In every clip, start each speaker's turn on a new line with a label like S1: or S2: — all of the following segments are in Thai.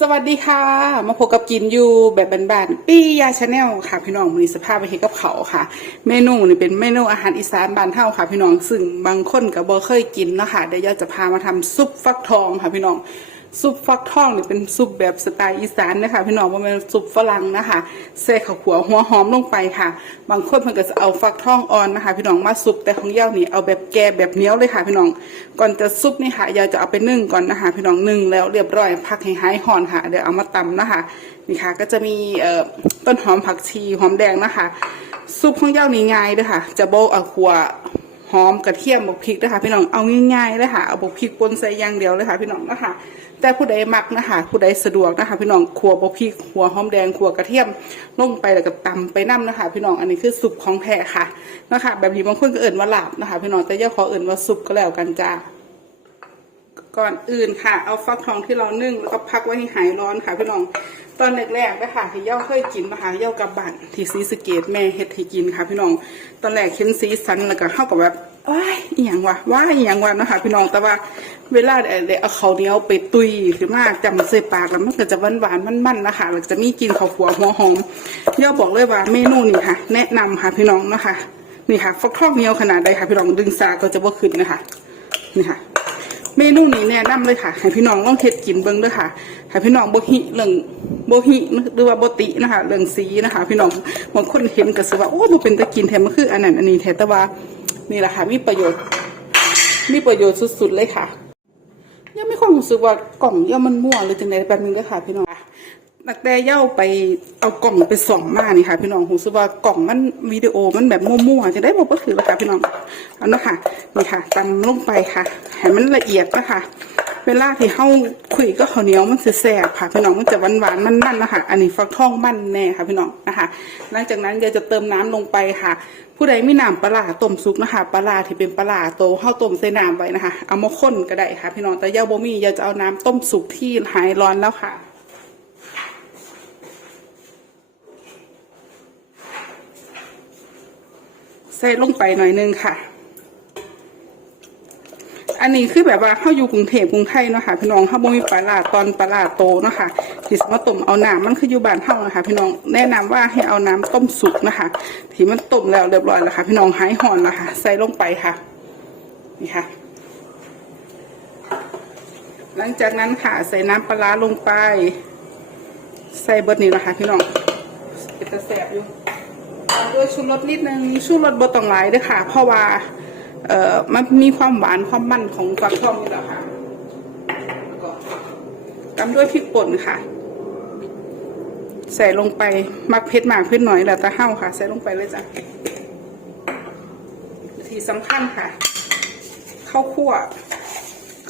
S1: สวัสดีค่ะ มาพบกับกินอยู่แบบบ้านๆปี้ยาชาแนลค่ะ พี่น้องมีสภาพไปเห็นกับเขาค่ะ เมนูนี่เป็นเมนูอาหารอีสานบ้านเท่าค่ะ พี่น้องซึ่งบางคนก็บ่เคยกินเนาะค่ะเดี๋ยวยาจะพามาทำซุปฟักทองค่ะพี่น้อง ซุปฟักทองนี่เป็นซุปแบบสไตล์อีสานนะคะพี่น้องว่าเป็นซุปฝรั่งนะคะใส่ข้าวขัวหัวหอมลงไปค่ะ บางคนเพิ่นก็จะเอาฟักทองอ่อนนะคะ พี่น้องมาซุปแต่ของเย้านี่เอาแบบแก่แบบเนี้ยวเลยค่ะ พี่น้องก่อนจะซุปนี่ค่ะยาจะเอาไปนึ่งก่อนนะคะ พี่น้องนึ่งแล้วเรียบร้อยพักให้หายห่อนค่ะเดี๋ยวเอามาตำนะคะนี่ค่ะ ก็จะมีเอ่อต้นหอมผักชีหอมแดงนะคะ ซุปของเย้านี่ง่ายเด้วยค่ะ จะโบกเอาขัว หอมกระเทียมบกพริกนะคะพี่น้องเอาง่ายๆเลยค่ะเอาบกพริกปนใส่อย่างเดียวเลยค่ะพี่น้องนะคะแต่ผู้ใดมักนะคะผู้ใดสะดวกนะคะ พี่น้องขัวบกพริกขัวหอมแดงขัวกระเทียมลงไปแล้วก็ตำไปน้ำนะคะ พี่น้องอันนี้คือสุปของแท้ค่ะนะคะ แบบนี้บางคนก็เอิ่นว่าลาบนะคะ พี่น้องแต่ย่าขอเอิ่นว่าสุปก็แล้วกันจ้า ก่อนอื่นค่ะ เอาฟักทองที่เรานึ่งแล้วก็พักไว้ให้หายร้อนค่ะพี่น้อง ตอนแรกๆนะคะที่เย่าเคยกินมาค่ะเย่ากับบ้านที่ซีสเกตแม่เฮ็ดให้กินค่ะ พี่น้อง ตอนแรกเห็นสีสันแล้วก็เข้ากับแบบว้ายอีหยังวะว้ายอีหยังวะนะคะพี่น้องแต่ว่าเวลาเดี๋ยวเอาเขาเหนียวไปตุยขึ้นมากจำใส่ปากแล้วมันก็จะหวานหวานๆมันๆนะคะแล้วจะมีกินข้าวหัวหัวหอมเย่าบอกเลยว่าเมนูนี้ค่ะ แนะนำค่ะพี่น้องนะคะนี่ค่ะฟักทองเหนียวขนาดใดค่ะพี่น้องดึงสาก็จะบ่ขึ้นนะคะนี่ค่ะ นูนี้แนะนำเลยค่ะ ให้พี่น้องลองเฮ็ดกินเบิ้งเด้วยค่ะ ให้พี่น้องบหิเรื่องบหิหรือว่าบตินะคะเรื่องสีนะคะ พี่น้องบางคนเห็นก็สิว่าโอ้มันเป็นตะกินแท้มันคืออันนั้นอันนี้แท้แต่ว่านี่แหละค่ะ มีประโยชน์ มีประโยชน์สุดๆเลยค่ะ ยังไม่ค่อยรู้สึกว่ากล่องย่อมันมั่วหรือจังไดแบบนึงเลยค่ะ พี่น้อง นักแต่เย่าไปเอากล่องไปส่องมานี่ค่ะ พี่น้องรู้สึกว่ากล่องมันวิดีโอมันแบบมั่วๆจะได้บอกว่าถือราคาพี่น้องเอาเนาะค่ะนี่ค่ะตำลงไปค่ะให้มันละเอียดนะคะเวลาที่เฮาคุยก็ข้าวเหนียวมันจะแสบค่ะพี่น้องมันจะหวานๆมันๆนนะคะอันนี้ฟักทองมันแน่ค่ะพี่น้องนะคะหลังจากนั้นยายจะเติมน้ำลงไปค่ะ ผู้ใดไม่น้ำปลาต้มซุปนะคะปลาที่เป็นปลาโตเข้าต้มใส่น้ำไว้นะคะ เอามาข้นก็ได้ค่ะ พี่น้องแต่ยาบ่มียาจะเอาน้ำต้มสุกที่หายร้อนแล้วค่ะ ส่ลงไปหน่อยนึงค่ะ อันนี้คือแบบว่าเขาอยู่กรุงเทพกรุงไทยเนาะค่ะพี่น้องเขาบ่มีปลาร้าตอนปลาร้าโตเนาะค่ะที่สมาต้มเอาน้ำมันคืออยู่บ้านเฮานะคะพี่น้องแนะนำว่าให้เอาน้ำต้มสุกนะคะที่มันต้มแล้วเรียบร้อยแล้วค่ะ พี่น้องหายห่อนแล้วค่ะ ใส่ลงไปค่ะ นี่ค่ะ หลังจากนั้นค่ะใส่น้ำปลาร้าลงไป ใส่เบิดนี่แหละคะพี่น้องเป็นตะแสบอยู่ ด้วยชูรสนิดนึงชูรสบดต้องหลายด้วยค่ะ เพราะว่า เอ่อมันมีความหวานความมันของฟักทองนี่แหละค่ะตามด้วยพริกป่นค่ะ ใส่ลงไปมักเผ็ดมากเผ็ดหน่อยแล้วต่เห้าค่ะ ใส่ลงไปเลยจ้ะที่สำคัญค่ะข้าวคั่ว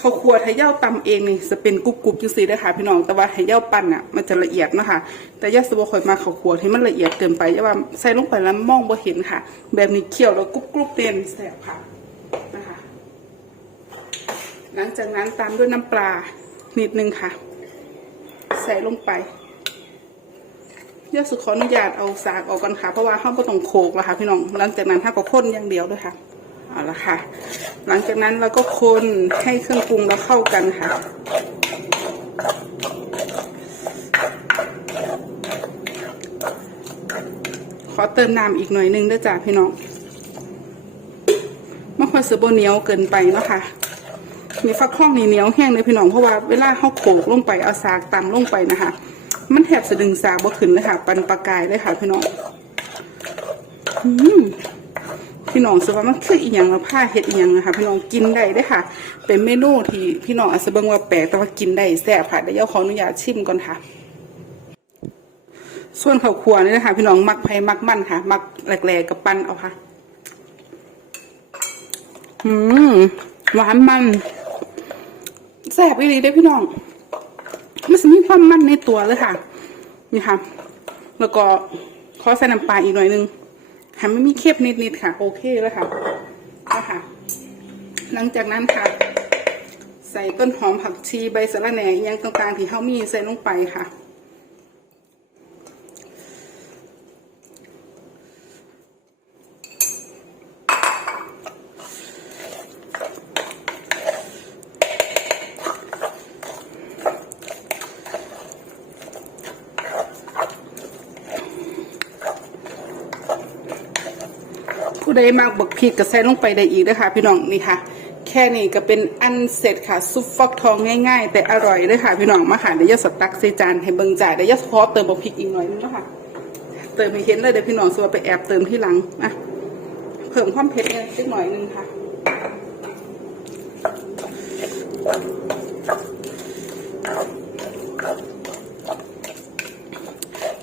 S1: ข้าวคั่วถ้าเย่าตำเองนี่จะเป็นกรุบกรุบจังสีได้อค่ะพี่น้องแต่ว่าถ้าเย่าปั่นอะมันจะละเอียดนะคะแต่ย่าสบคอยมาข้าวคั่วที่มันละเอียดเกินไปย่าว่าใส่ลงไปแล้วมองบ่เห็นค่ะ แบบนี้เคี่ยวแล้วกรุบกรุบเด่นแสบค่ะนะคะ หลังจากนั้นตามด้วยน้ำปลานิดนึงค่ะ ใส่ลงไปย่าสุขออนุญาตเอาสากออกก่อนค่ะเพราะว่าห้องก็ต้องโขกแล้วค่ะพี่น้องหลังจากนั้นถ้าก็ข้นอย่างเดียวด้วยค่ะ เอาละค่ะ หลังจากนั้นเราก็คนให้เครื่องปรุงเราเข้ากันค่ะขอเติมน้ำอีกหน่อยนึงด้วยจ้ะพี่น้องไม่ควรเสือโบเหนียวเกินไปเนาะค่ะนี่ฟักทองนี่เหนียวแห้งเลยพี่น้องเพราะว่าเวลาเขาโขกลงไปเอาสากตำลงไปนะคะ มันแทบสะดึงสากบ่ขึ้นเลยค่ะ ปันปลากายเลยค่ะพี่น้องอืม พี่น้องสว่ามันคืออีหยังละผ้าเฮ็ดอีหยังนะคะพี่น้องกินได้เด้ค่ะ เป็นเมนูที่พี่น้องอาจจะเบิ่งว่าแปลกแต่ว่ากินได้แซ่บค่ะเดี๋ยวขออนุญาตชิมก่อนค่ะส่วนข้าวคั่วนี่นะคะพี่น้องมักไผ่มักมันค่ะ มักแหลกๆกับปั้นเอาค่ะ อืมหวานมันแซ่บอีหลีเด้พี่น้องมันจะมีความมันในตัวเลยค่ะ นี่ค่ะ แล้วก็ขอใส่น้ำปลาอีกหน่อยนึง ให้มันมีเค็มนิดๆค่ะ โอเคแล้วค่ะนะคะหลังจากนั้นค่ะ ใส่ต้นหอมผักชีใบสะระแหน่อิหยังต่างๆที่เขามีใส่ลงไปค่ะ ผู้ใดมากบักพริกก็ใส่ลงไปได้อีกนะคะพี่น้องนี่ค่ะ แค่นี้ก็เป็นอันเสร็จค่ะ ซุปฟักทองง่าย ๆ แต่อร่อยเลยค่ะ พี่น้องมาค่ะเดี๋ยวยสตักใส่จานให้เบิ่งจ่ายเดี๋ยวยศขอเติมบักพริกอีกหน่อยนึงนะคะเติมให้เห็นเลยเดี๋ยวพี่น้องสวาไปแอบเติมที่หลังนะเพิ่มความเผ็ดเนี่ยสักหน่อยนึงค่ะ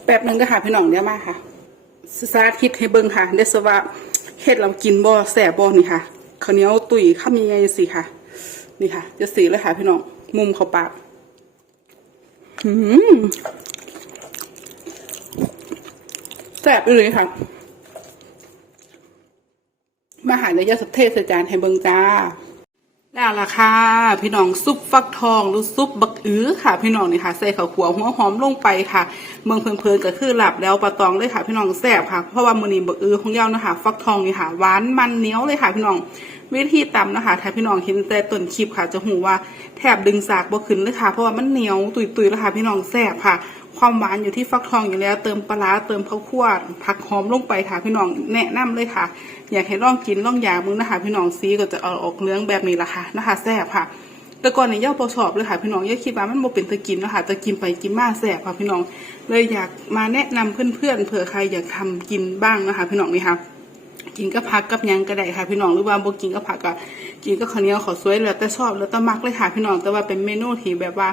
S1: แป๊บนึงก็ค่ะพี่น้องเดี๋ยวมาค่ะสาธิตให้เบิ่งค่ะเดยวสว่า เฮ็ดเรากินบ่แสบบ่นี่ค่ะข้าวเหนียวตุ๋ยข้าวมีไงสิค่ะ นี่ค่ะ จะสีเลยค่ะพี่น้องมุมเขาปากอืมแสบเลยค่ะ มาหาในยาสเทศจานให้เบิ่งจ้า แล้วล่ะค่ะ พี่น้องซุปฟักทองหรือซุปบักอื้อค่ะ พี่น้องนี่ค่ะใส่ข้าวขัวหัวหอมลงไปค่ะ เมืองเพลินๆก็คือหลับแล้วปลาตองเลยค่ะ พี่น้องแซ่บค่ะเพราะว่ามือนีบักอื้อของเย้านะคะฟักทองนี่ค่ะหวานมันเหนียวเลยค่ะ พี่น้องวิธีตำนะคะถ้าพี่น้องเห็นแต่ต้นคลิปค่ะ จะหูว่าแทบดึงสากบ่ขึ้นเลยค่ะ เพราะว่ามันเหนียวตุยๆแล้วค่ะ พี่น้องแซ่บค่ะ ความหวานอยู่ที่ฟักทองอยู่แล้ว เติมปลาเติมข้าวคั่วผักหอมลงไปค่ะพี่น้องแนะนำเลยค่ะ อยากให้ลองกินลองอยากมึงนะคะพี่น้องซีก็จะเอาออกเนื้องแบบนี้ละค่ะนะคะแซ่บค่ะแต่ก่อนเนี่ยย่าปอชอบเลยค่ะพี่น้องย่าคิดว่ามันโมเป็นตะกินนะคะจะกินไปกินมาแซ่บค่ะพี่น้อง เลยอยากมาแนะนำเพื่อนๆเผื่อใครอยากทำกินบ้างนะคะพี่น้องนี่ค่ะกินก็พักกับยังก็ได้ค่ะพี่น้องหรือว่าบ่กินก็พักก็กินก็ข้าวเหนียวขาวสวยแล้วแต่ชอบแล้วแต่มักเลยค่ะพี่น้องแต่ว่าเป็นเมนูที่แบบว่า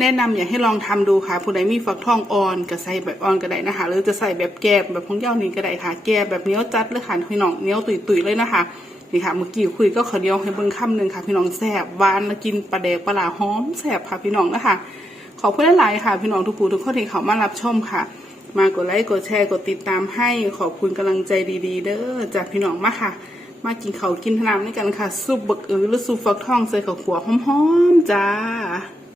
S1: แนะนำอยากให้ลองทำดูค่ะ ผู้ใดมีฟักทองอ่อนก็ใส่แบบอ่อนก็ได้นะคะ หรือจะใส่แบบแกบแบบของเย้านี่ก็ได้ค่ะ แกบแบบเนียวจัดเลยค่ะพี่น้องเนียวตุยๆเลยนะคะนี่ค่ะเมื่อกี้คุยก็ขอเดียวให้เบิ่งคำหนึ่งค่ะ พี่น้องแซบหวานกินปลาแดกปลาหลาหอมแซบค่ะพี่น้องนะคะขอบคุณหลายๆค่ะ พี่น้องทุกผู้ทุกคนที่เขามารับชมค่ะ มากดไลค์กดแชร์กดติดตามให้ขอบคุณกำลังใจดีๆ เด้อจากพี่น้องมาค่ะ มากินเขากินน้ำด้วยกันค่ะซุปบักเอือหรือซุปฟักทองใส่ข้าวขัวหอมๆจ้า